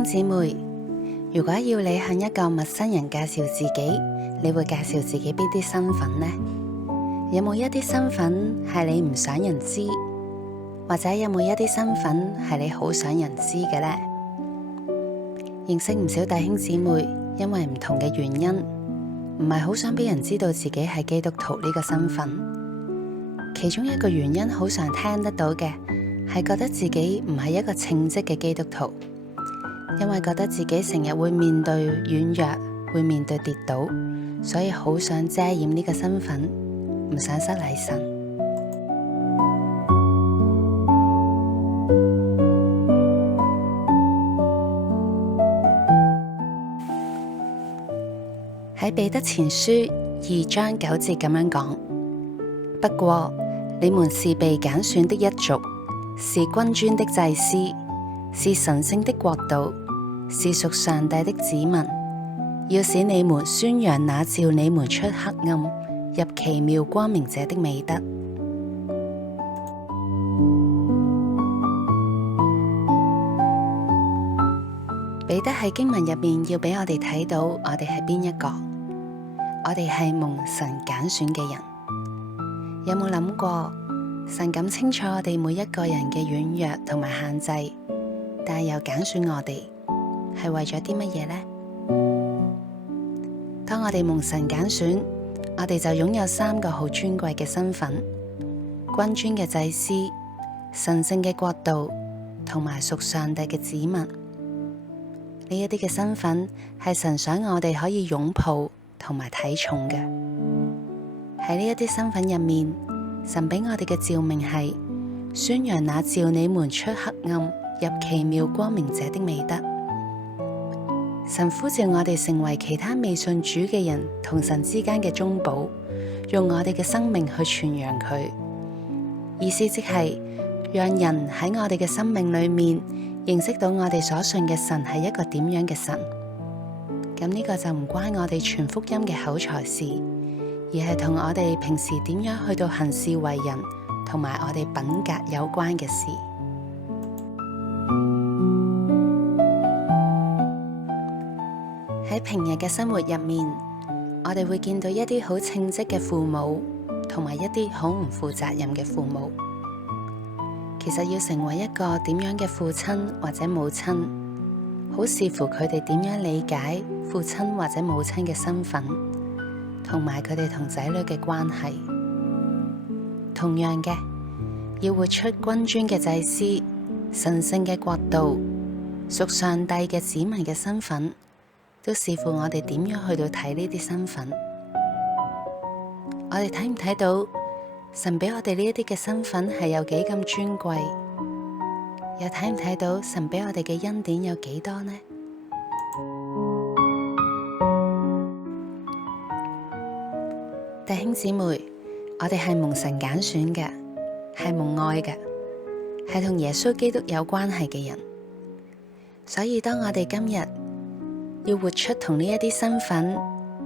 兄姊妹，如果要你向一個陌生人介紹自己，你會介紹自己邊啲身份呢？有冇一啲身份係你唔想人知，或者有冇一啲身份係你好想人知嘅呢？認識唔少弟兄姊妹，因為唔同嘅原因，唔係好想俾人知道自己係基督徒呢個身份。其中一個原因好常聽得到嘅，係覺得自己唔係一個稱職嘅基督徒，因為覺得自己成日會面對軟弱，會面對跌倒，所以好想遮掩呢個身份，唔想失禮神。喺彼得前書2章9節咁樣講：不過你們是被揀選的一族，是君尊的祭司，是神聖的國度，是屬上帝的子民，要使你們宣揚那召你們出黑暗入奇妙光明者的美德。彼得喺經文入面要俾我哋睇到，我哋係邊一個？我哋係蒙神揀選嘅人。有冇諗過，神咁清楚我哋每一個人嘅軟弱同埋限制，但係又揀選我哋，係為咗啲乜嘢呢？當我哋蒙神揀選，我哋就擁有3個好尊貴嘅身份：君尊嘅祭司、神聖嘅國度，同埋屬上帝嘅子民。呢一啲嘅身份係神想我哋可以擁抱同埋睇重嘅。喺呢一啲身份入面，神俾我哋嘅召命係宣揚那召你們出黑暗入奇妙光明者的美德。神呼召我哋成為其他未信主嘅人同神之間嘅中保，用我哋嘅生命去傳揚佢。意思即係讓人喺我哋嘅生命裏面認識到我哋所信嘅神係一個點樣嘅神。咁呢個就唔關我哋傳福音嘅口才事，而係同我哋平時點樣去到行事為人同埋我哋品格有關嘅事。喺平日嘅生活入面，我哋會見到一啲好稱職嘅父母，同埋一啲好唔負責任嘅父母。其實要成為一個點樣嘅父親或者母親，好視乎佢哋點樣理解父親或者母親嘅身份，同埋佢哋同仔女嘅關係。同樣嘅，要活出君尊嘅祭司、神聖嘅國度、屬上帝嘅子民嘅身份，都視乎我哋點樣去到睇呢啲身份。我哋睇唔睇到神俾我哋呢一啲嘅身份係有幾咁尊貴？又睇唔睇到神俾我哋嘅恩典有幾多呢？弟兄姊妹，我哋係蒙神揀選嘅，係蒙愛嘅，係同耶穌基督有關係嘅人。所以當我哋今日要活出同呢一啲身份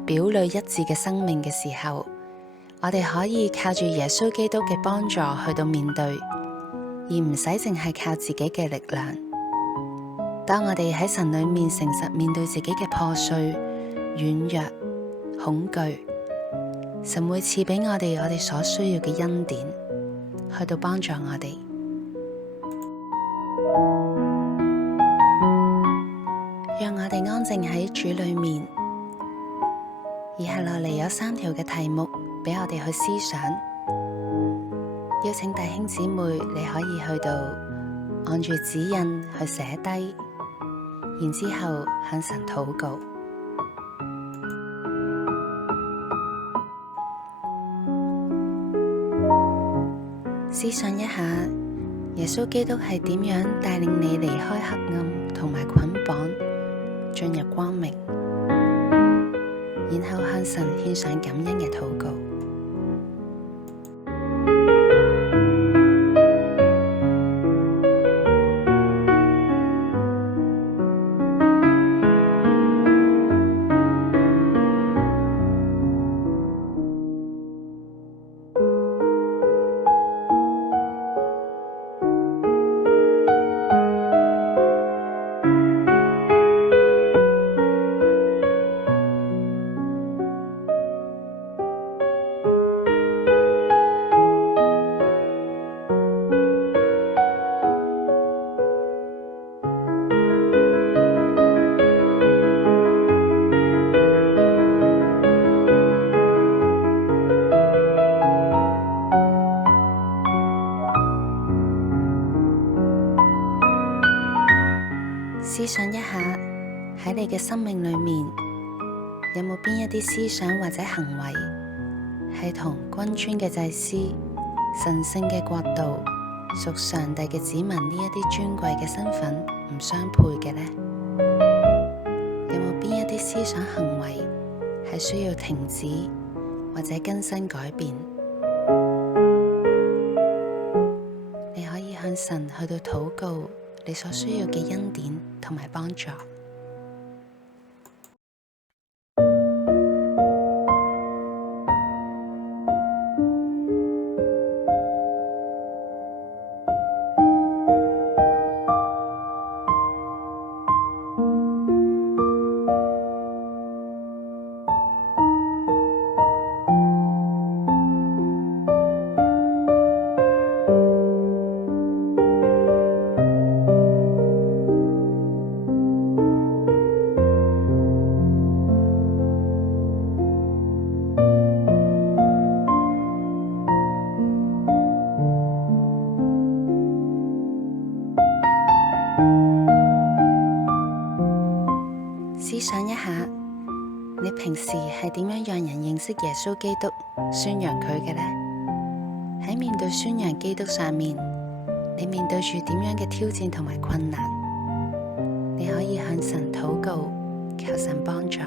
表裏一致嘅生命嘅時候，我哋可以靠住耶穌基督嘅幫助去到面對，而唔使淨係靠自己嘅力量。當我哋喺神裏面誠實面對自己嘅破碎、軟弱、恐懼，神會賜俾我哋所需要嘅恩典，去到幫助我哋。讓我哋安靜喺主裏面。以下落嚟有3條嘅題目俾我哋去思想，邀請弟兄姊妹，你可以去到按住指引去寫低，然之後向神禱告。思想一下，耶穌基督係點樣帶領你離開黑暗同埋捆綁，進入光明，然後向神獻上感恩嘅禱告。喺你嘅生命裏面，有冇邊一啲思想或者行為係同君尊嘅祭司、神聖嘅國度、屬上帝嘅子民呢一啲尊貴嘅身份唔相配嘅呢？有冇邊一啲思想行為係需要停止或者更新改變？你可以向神去到禱告你所需要嘅恩典同埋幫助。思想一下，你平時係點樣讓人認識耶穌基督、宣揚佢嘅呢？喺面對宣揚基督上面，你面對住點樣嘅挑戰同埋困難？你可以向神禱告，求神幫助。